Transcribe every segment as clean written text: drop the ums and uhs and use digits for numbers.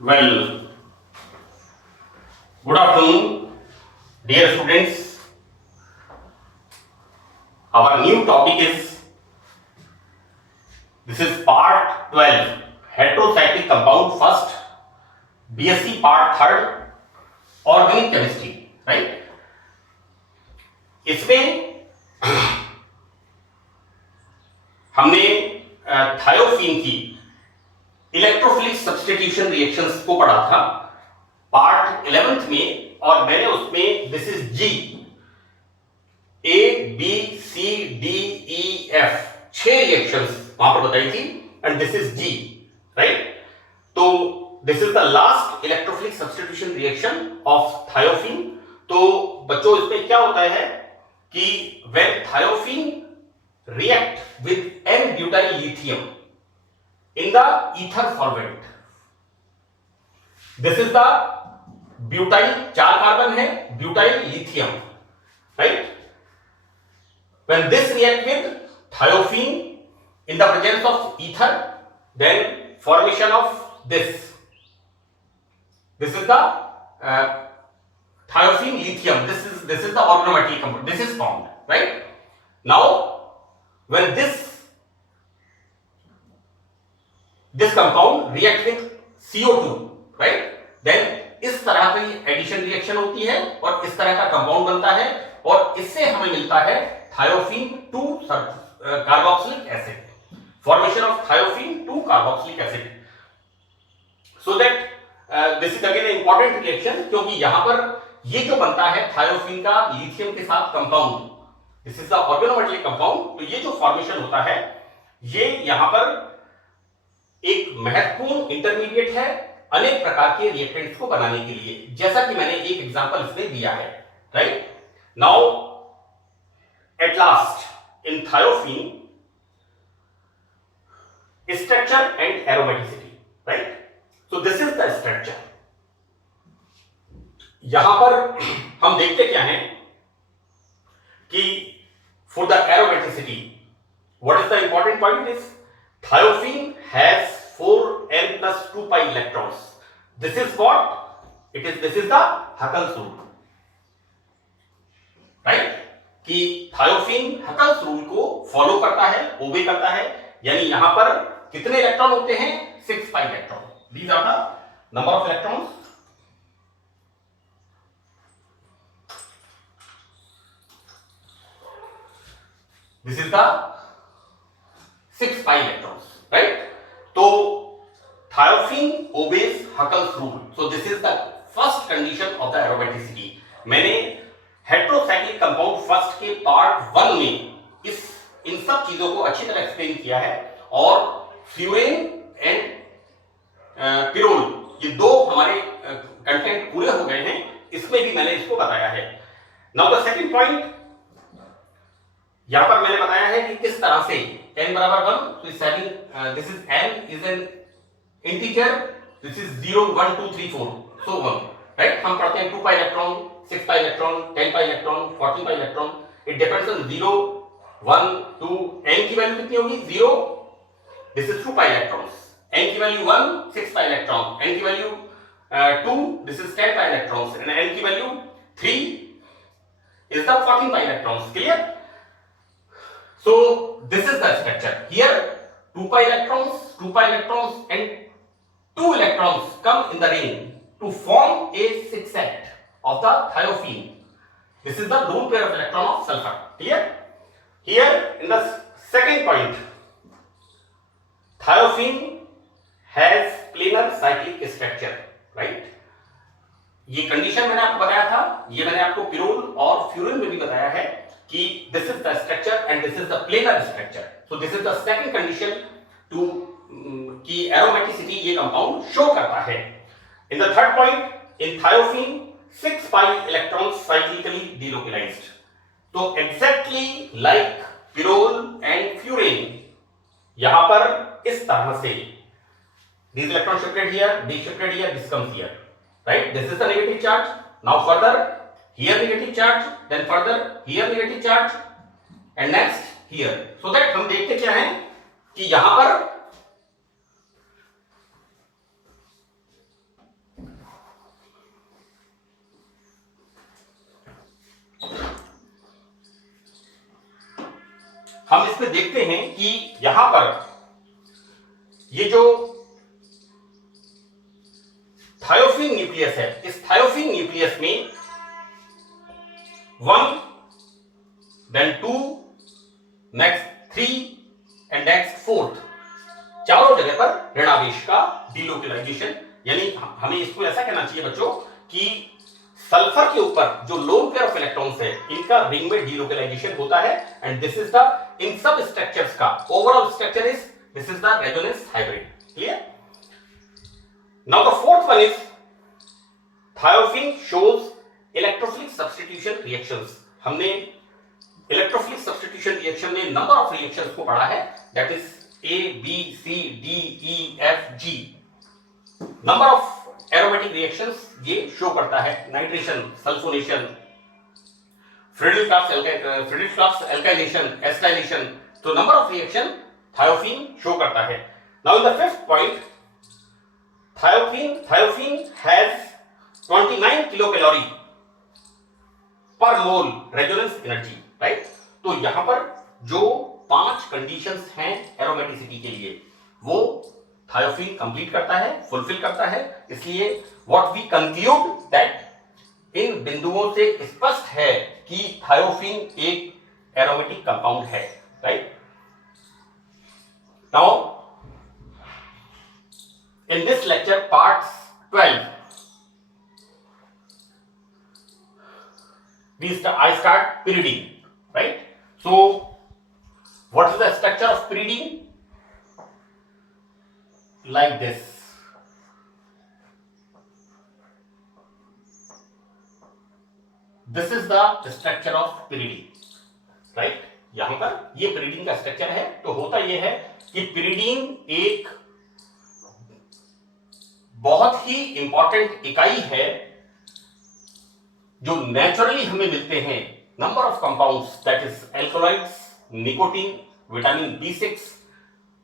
Well, good afternoon, dear students. Our new topic is this is part 12, heterocyclic compound first, BSc part third, organic chemistry, right? इसमें हमने thiophene की electrophilic substitution reactions को पढ़ा था part 11th में, और मैंने उसमें this is G A B C D E F 6 reactions वहां पर बताई थी, and this is G, right? तो this is the last electrophilic substitution reaction of thiophene. तो बच्चों इसमें क्या होता है कि when thiophene react with n butyl lithium in the ether solvent, this is the butyl, 4 carbon है, butyl lithium, right? When this react with thiophene in the presence of ether, then formation of this is the thiophene lithium. This is the organometallic compound. This is formed, right? Now when this compound react with CO2, right? Then इस तरह की addition reaction होती है और इस तरह का compound बनता है, और इससे हमें मिलता है thiophene 2 carboxylic acid, formation of thiophene 2 carboxylic acid. So that this is again important reaction, क्योंकि यहां पर ये जो बनता है थायोफीन का लिथियम के साथ compound, this is the organometallic compound. तो ये जो फॉर्मेशन होता है ये यहां पर एक महत्वपूर्ण इंटरमीडिएट है अनेक प्रकार के रिएक्टेंट्स को बनाने के लिए, जैसा कि मैंने एक एग्जांपल इसमें दिया है, right? Now at last in thiophene structure and aromaticity, right? So this is the structure. यहां पर हम देखते क्या हैं कि for the aromaticity what is the important point is thiopene has 4n plus 2 pi electrons. This is what it is. This is the Huckel's rule, right? कि thiopene Huckel's rule को follow करता है, ओबे करता है, यानी यहां पर कितने इलेक्ट्रॉन होते हैं? 6 pi electron. These are the number of electrons. This is the 6 pi electrons, right? So thiopene obeys Huckel's rule. So this is the first condition of the aromaticity. मैंने हेटेरोसाइक्लिक कंपाउंड फर्स्ट के part 1 में इन सब चीजों को अच्छी तरह explain किया है, और फ्यूरेन एंड पिरोल ये दो हमारे कंटेंट पूरे हो गए हैं, इसमें भी मैंने इसको बताया है। नाउ द सेकंड पॉइंट, यहां पर मैंने बताया है कि किस तरह से n बराबर 1, so is having this is n is an integer, this is 0 1 2 3 4 so on, right? हम पढ़ते हैं 2 pi electron, 6 pi electron, 10 pi electron, 14 pi electron, it depends on 0 1 2, n की वैल्यू कितनी होगी? 0, this is 2 pi electrons, n की value 1 6 pi electron, n की value 2 this is 10 pi electrons, and n की value 3 is the 14 pi electrons. Clear? So this is the structure. Here 2 pi electrons and 2 electrons come in the ring to form a sextet of the thiophene. This is the lone pair of electron of sulfur. Clear? Here in the second point, thiophene has planar cyclic structure, right? ये condition मैंने आपको बताया था, ये मैंने आपको pyrrole और furan में भी बताया है कि this is the structure and this is the planar structure. So this is the second condition to कि aromaticity ये कंपाउंड शो करता है. In the third point, in thiophene 6 pi electrons cyclically delocalized. तो exactly like pyrrole and furane, यहां पर इस तरह से these electrons shifted here, these shifted here, this comes here, right? This is the negative charge. Now further here negative charge, then further here negative charge, and next here. So that हम देखते क्या हैं कि यहां पर इसमें देखते हैं कि यहां पर ये जो थायोफिन न्यूक्लियस है, इस थायोफिन न्यूक्लियस में 1 देन 2 नेक्स्ट 3 एंड नेक्स्ट 4 चारों जगह पर ऋणावेश का डिलोकेलाइजेशन, यानी हमें इसको ऐसा कहना चाहिए बच्चों कि सल्फर के ऊपर जो लोन पेयर ऑफ इलेक्ट्रॉन्स है इनका रिंग में डिलोकेलाइजेशन होता है and this is the in सब स्ट्रक्चर्स का overall structure is this is the resonance hybrid. Clear? Now the fourth one is thiophene shows electrophilic substitution reactions. हमने इलेक्ट्रोफिलिक सब्स्टिट्यूशन रिएक्शन में number of reactions को पढ़ा है, that is A, B, C, D, E, F, G. Number of aromatic reactions ये show करता है, nitration, sulphonation, फ्रीडल-क्लाफ्स alkylation, एस्टाइलेशन. तो number of reaction thiophene show करता है. Now in the fifth point, thiophene has 29 kilo calorie पर मोल resonance energy, right? तो यहां पर जो 5 कंडीशंस हैं एरोमेटिसिटी के लिए वो थायोफिन कंप्लीट करता है, फुलफिल करता है. इसलिए व्हाट वी कंक्लूड दैट इन बिंदुओं से स्पष्ट है कि थायोफिन एक एरोमेटिक कंपाउंड है, right? Now in this lecture part 12 I start pyridine, right? So what is the structure of pyridine? Like this. This is the structure of pyridine, right? यहां पर ये pyridine का स्ट्रक्चर है. तो होता यह है कि pyridine एक बहुत ही इंपॉर्टेंट इकाई है जो नेचुरली हमें मिलते हैं. Number of compounds that is alkaloids, nicotine, vitamin B6,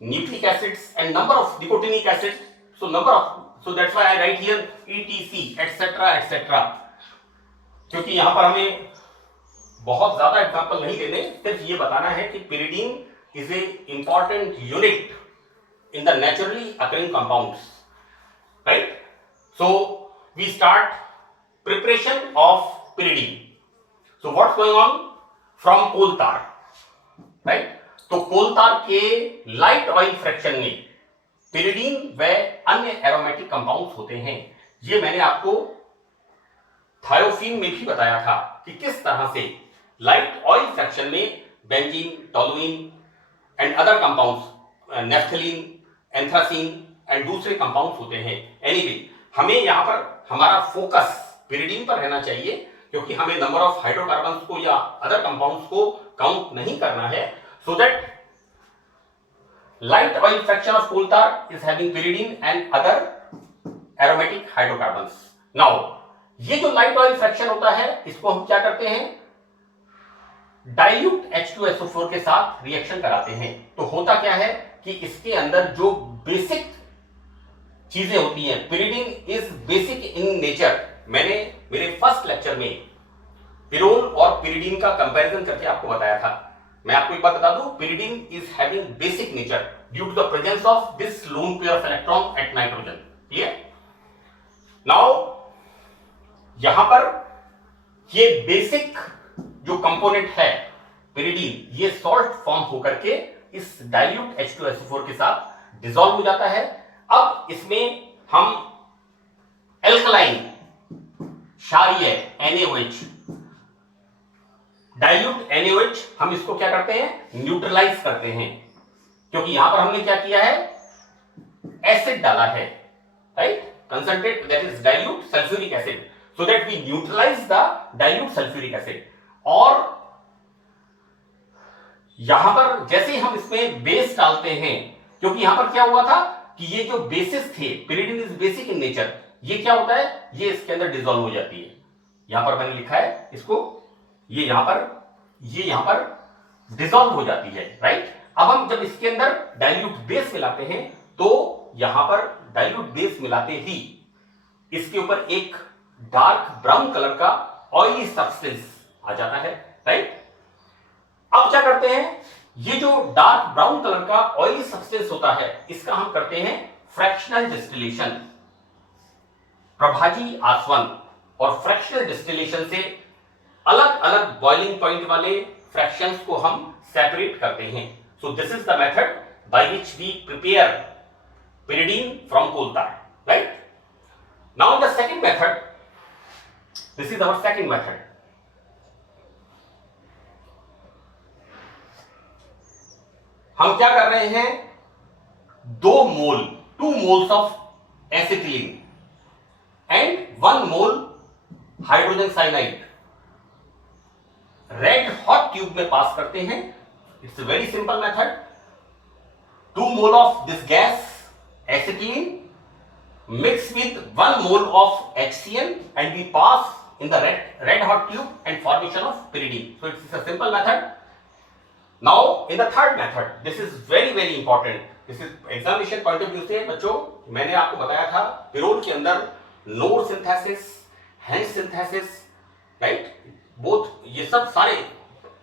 nucleic acids and number of nicotinic acid. So number of, so that's why I write here ETC etcetera etcetera, क्योंकि यहां पर हमें बहुत ज्यादा एग्जांपल नहीं देने, सिर्फ ये बताना है कि pyridine is a important unit in the naturally occurring compounds, right? So we start preparation of pyridine. So what's going on from coal tar, right? तो कोल तार के लाइट ऑयल फ्रैक्शन में pyridine व अन्य एरोमेटिक कंपाउंड्स होते हैं. ये मैंने आपको थायोफिन में भी बताया था कि किस तरह से लाइट ऑयल फ्रैक्शन में benzene, toluene and other compounds, naphthalene, anthracene and दूसरे कंपाउंड्स होते हैं. एनीवे, हमें यहां पर हमारा फोकस pyridine पर रहना चाहिए, क्योंकि हमें नंबर ऑफ हाइड्रोकार्बन्स को या अदर कंपाउंड्स को काउंट नहीं करना है. So that light oil fraction of coal tar is having pyridine and other aromatic hydrocarbons. Now ये जो लाइट ऑयल फ्रैक्शन होता है इसको हम क्या करते हैं, डाइल्यूट H2SO4 के साथ रिएक्शन कराते हैं. तो होता क्या है कि इसके अंदर जो बेसिक चीजें होती हैं, pyridine is basic in nature. मैंने मेरे फर्स्ट लेक्चर में पिरोल और pyridine का कंपैरिजन करके आपको बताया था. मैं आपको एक बात बता दूं, pyridine is having basic nature due to the presence of this lone pair of electron at nitrogen. Clear? Now यहां पर ये बेसिक जो कंपोनेंट है pyridine, ये सॉल्ट फॉर्म होकर के इस डाइल्यूट H2SO4 के साथ डिसॉल्व हो जाता है. अब इसमें हम एल्कलाइन क्षारीय NaOH, डाइल्यूट NaOH, हम इसको क्या करते हैं, न्यूट्रलाइज करते हैं, क्योंकि यहां पर हमने क्या किया है, एसिड डाला है, right? Concentrate that is dilute sulphuric acid, so that we neutralise the dilute sulphuric acid. और यहां पर जैसे हम इसमें बेस डालते हैं, क्योंकि यहां पर क्या हुआ था कि ये जो बेसिस थे, pyridine is basic in nature, ये क्या होता है, ये इसके अंदर डिसॉल्व हो जाती है. यहां पर मैंने लिखा है इसको, ये यहां पर डिसॉल्व हो जाती है, राइट? अब हम जब इसके अंदर डाइल्यूट बेस मिलाते हैं तो यहां पर डाइल्यूट बेस मिलाते ही इसके ऊपर एक डार्क ब्राउन कलर का ऑयली सब्सटेंस आ जाता है, राइट? अब क्या करते हैं, ये जो डार्क ब्राउन कलर का ऑयली सब्सटेंस होता है, इसका हम करते हैं फ्रैक्शनल डिस्टिलेशन, प्रभाजी आसवन। और फ्रैक्शनल डिस्टिलेशन से अलग अलग बॉइलिंग पॉइंट वाले फ्रैक्शंस को हम सेपरेट करते हैं। So this is the method by which we prepare pyridine from coal tar, right? Now the second method, this is our second method. हम क्या कर रहे हैं, 2 moles of acetylene and 1 mole hydrogen cyanide red hot tube में पास करते हैं। It's a very simple method. 2 mole of this gas acetylene mixed with 1 mole of HCl and we pass in the red hot tube and formation of pyridine. So it's a simple method. Now in the third method, this is very important. This is examination point of view से बच्चों, मैंने आपको बताया था pyrrole के अंदर node synthesis, hence synthesis, right, both ये सब सारे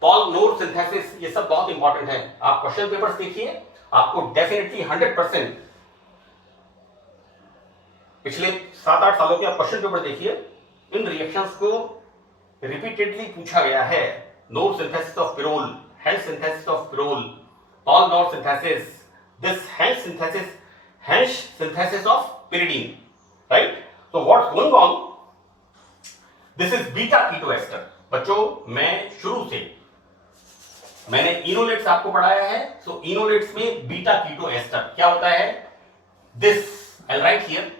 पॉल नोड सिंथेसिस ये सब बहुत इंपॉर्टेंट है। आप क्वेश्चन पेपर्स देखिए, आपको डेफिनेटली 100% पिछले 7-8 सालों के आप क्वेश्चन पेपर देखिए, इन रिएक्शंस को रिपीटेडली पूछा गया है। Knorr synthesis of pyrrole, Hantzsch synthesis of pyrrole, Paal Knorr synthesis, this Hantzsch synthesis of pyridine, right? So what's going on, this is beta keto ester. बच्चों, मैं शुरू से मैंने इनोलेट्स आपको पढ़ाया है। सो इनोलेट्स में बीटा कीटो एस्टर क्या होता है, दिस आई राइट हियर,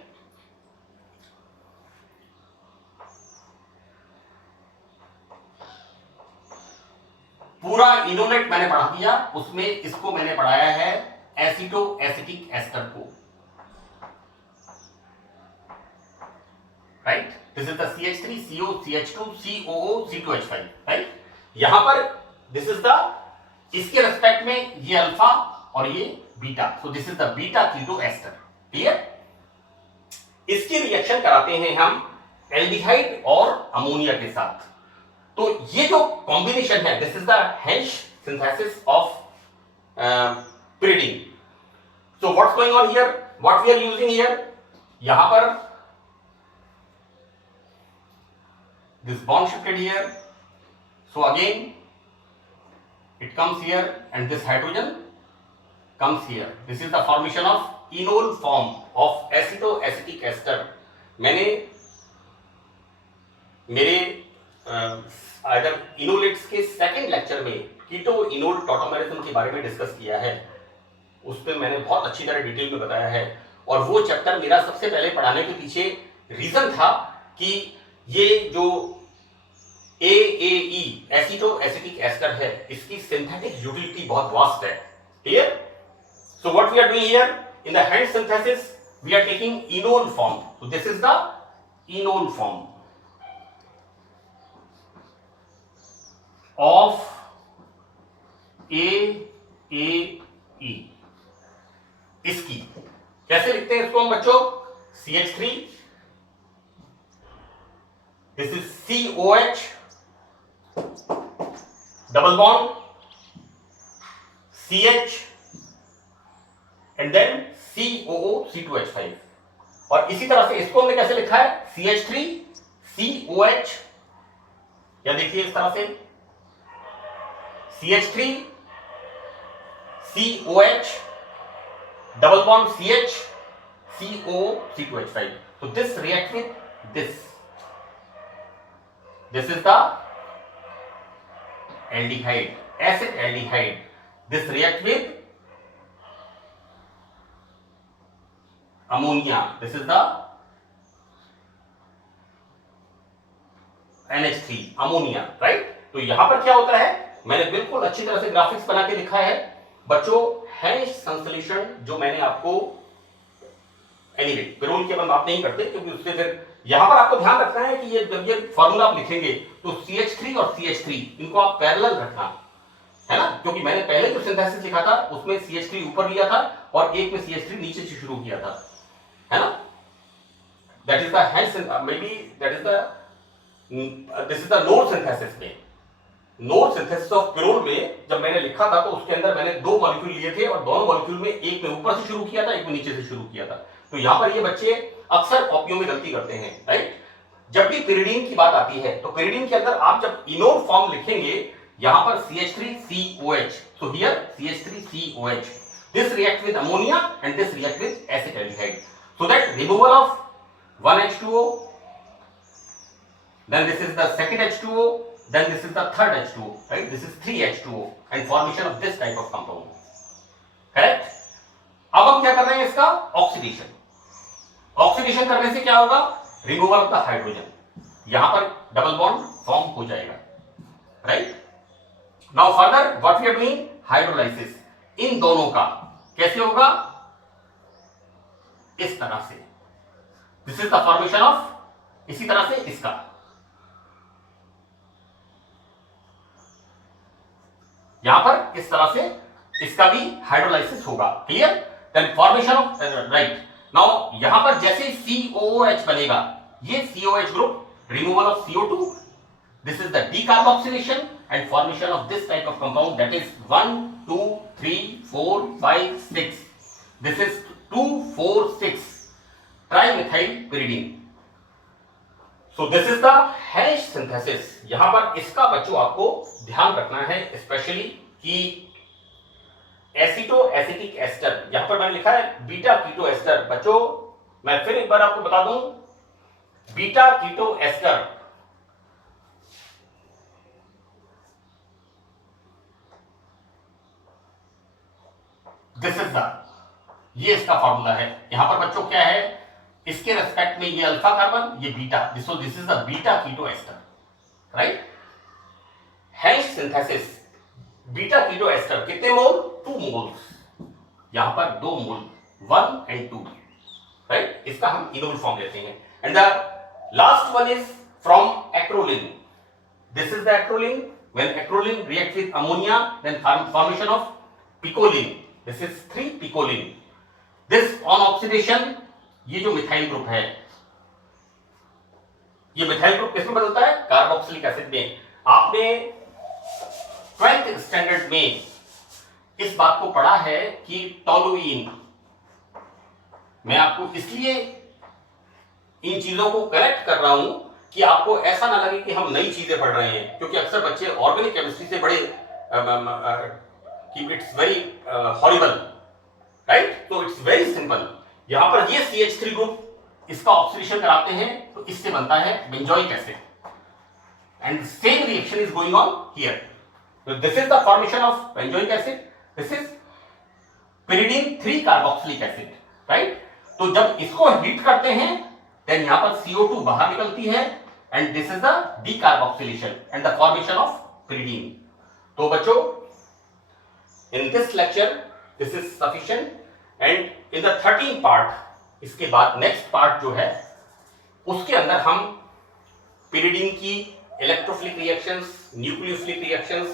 पूरा इनोलेट मैंने पढ़ा दिया, उसमें इसको मैंने पढ़ाया है एसिटो एसिटिक एस्टर को, right? This is the CH3 CO CH2 COO C2H5, right? यहां पर दिस इज द, इसके रेस्पेक्ट में ये अल्फा और ये beta, so this is the beta keto ester, clear? इसकी रिएक्शन कराते हैं हम एल्डिहाइड और अमोनिया के साथ। तो ये जो कॉम्बिनेशन है, this is the hence synthesis of pyridine. So what's going on here, what we are using here, यहां पर this bond shifted here, so again it comes here and this hydrogen comes here. This is the formation of enol form of acetoacetic ester. मैंने मेरे अगर इनोलेट्स के second lecture में कीटो enol tautomerism के बारे में डिस्कस किया है, उस पर मैंने बहुत अच्छी तरह डिटेल में बताया है। और वो चैप्टर मेरा सबसे पहले पढ़ाने के पीछे रीजन था कि ये जो AAE एसिटोएसिटिक एस्टर है, इसकी सिंथेटिक यूटिलिटी बहुत वास्ट है, clear? So what we are doing here in the hence synthesis, we are taking enol form, so this is the enol form of AAE। इसकी कैसे लिखते हैं इसको हम बच्चों, CH3, this is COH, double bond CH and then COO C2H5। और इसी तरह से इसको हमने कैसे लिखा है, CH3 COH, या देखिए इस तरह से CH3 COH double bond CH CO C2H5. So this react with this. This is the aldehyde, acid aldehyde. This react with ammonia. This is the NH3 ammonia, right? तो यहां पर क्या होता है, मैंने बिल्कुल अच्छी तरह से ग्राफिक्स बना के लिखा है बच्चों। हेंस संश्लेषण जो मैंने आपको, एनीवे पिरोल की हम बात नहीं करते क्योंकि उससे फिर यहां पर आपको ध्यान रखना है कि ये जब ये फॉर्मूला आप लिखेंगे तो CH3 और CH3 इनको आप पैरेलल रखना है ना, क्योंकि मैंने पहले जो सिंथेसिस लिखा था उसमें CH3 ऊपर लिया था और एक में CH3 नीचे से शुरू किया था, है ना? That is the hence, may be that is the, this is the node synthesis में, नोट सिंथेसिस ऑफ पिरोल में जब मैंने लिखा था तो उसके अंदर मैंने 2 मॉलिक्यूल लिए थे और दोनों मॉलिक्यूल में एक में ऊपर से शुरू किया था, एक में नीचे से शुरू किया था। तो यहां पर ये बच्चे अक्सर कॉपियों में गलती करते हैं, राइट। जब भी पिरिडीन की बात आती है तो पिरिडीन के अंदर आप जब इनोड फॉर्म लिखेंगे, यहां पर CH3COH, so here CH3COH, this react with ammonia and this react with acetaldehyde, so that removal of one H2O, then this is the second H2O, then this is the third H2O, right? This is 3H2O and formation of this type of compound, correct? अब हम क्या कर रहे हैं इसका oxidation. Oxidation करने से क्या होगा, रिमूवल ऑफ द हाइड्रोजन, यहां पर डबल बॉन्ड फॉर्म हो जाएगा, right. Now further what we are doing, hydrolysis इन दोनों का कैसे होगा, इस तरह से, this is the formation of, इसी तरह से इसका, यहां पर इस तरह से इसका भी हाइड्रोलाइसिस होगा, clear. Then formation of, right. Now यहां पर जैसे COOH बनेगा, ये COH group, removal of CO2, this is the decarboxylation and formation of this type of compound, that is 1 2 3 4 5 6, this is 2 4 6 trimethyl pyridine. So this is the Hensch synthesis। यहां पर इसका बच्चों आपको ध्यान रखना है स्पेशली कि एसिटो एसिटिक एस्टर, यहां पर मैंने लिखा है बीटा कीटो एस्टर। बच्चों मैं फिर एक बार आपको बता दूं, beta keto ester this is the, ये इसका फॉर्मूला है। यहां पर बच्चों क्या है, इसके रेस्पेक्ट में ये अल्फा कार्बन, ये beta, this is the beta keto ester, right. Hence synthesis beta keto ester कितने मोल, 2 मोल्स, यहां पर 2 मोल, 1 and 2, राइट। इसका हम इनोल फॉर्म लेते हैं। And the last one is from acrolein, this is the acrolein, when acrolein react with ammonia then formation of picoline, this is 3 picoline, this on oxidation, ये जो methyl group है, ये methyl group किसमें बदलता है, carboxylic acid में। आपने 12th standard में इस बात को पढ़ा है कि टोलुइन, मैं आपको इसलिए इन चीजों को करेक्ट कर रहा हूं कि आपको ऐसा ना लगे कि हम नई चीजें पढ़ रहे हैं, क्योंकि अक्सर बच्चे ऑर्गेनिक केमिस्ट्री से बड़े it's very horrible, right? So it's very simple। यहां पर ये CH3 ग्रुप इसका ऑक्सीडेशन कराते हैं तो इससे बनता है benzoic acid, and same reaction is going on here. So this is the formation of benzoic acid, this is pyridine 3 carboxylic acid, right? तो जब इसको हीट करते हैं देन यहां पर CO2 बाहर निकलती है and this is the decarboxylation and the formation of pyridine। तो बच्चों in this lecture this is sufficient and in the 13th part, इसके बाद next part जो है उसके अंदर हम pyridine की electrophilic reactions, nucleophilic reactions,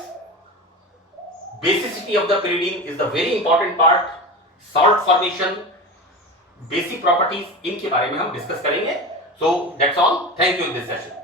basicity of the pyridine is the very important part, salt formation, basic properties, इनके बारे में हम डिस्कस करेंगे। So that's all, thank you in this session।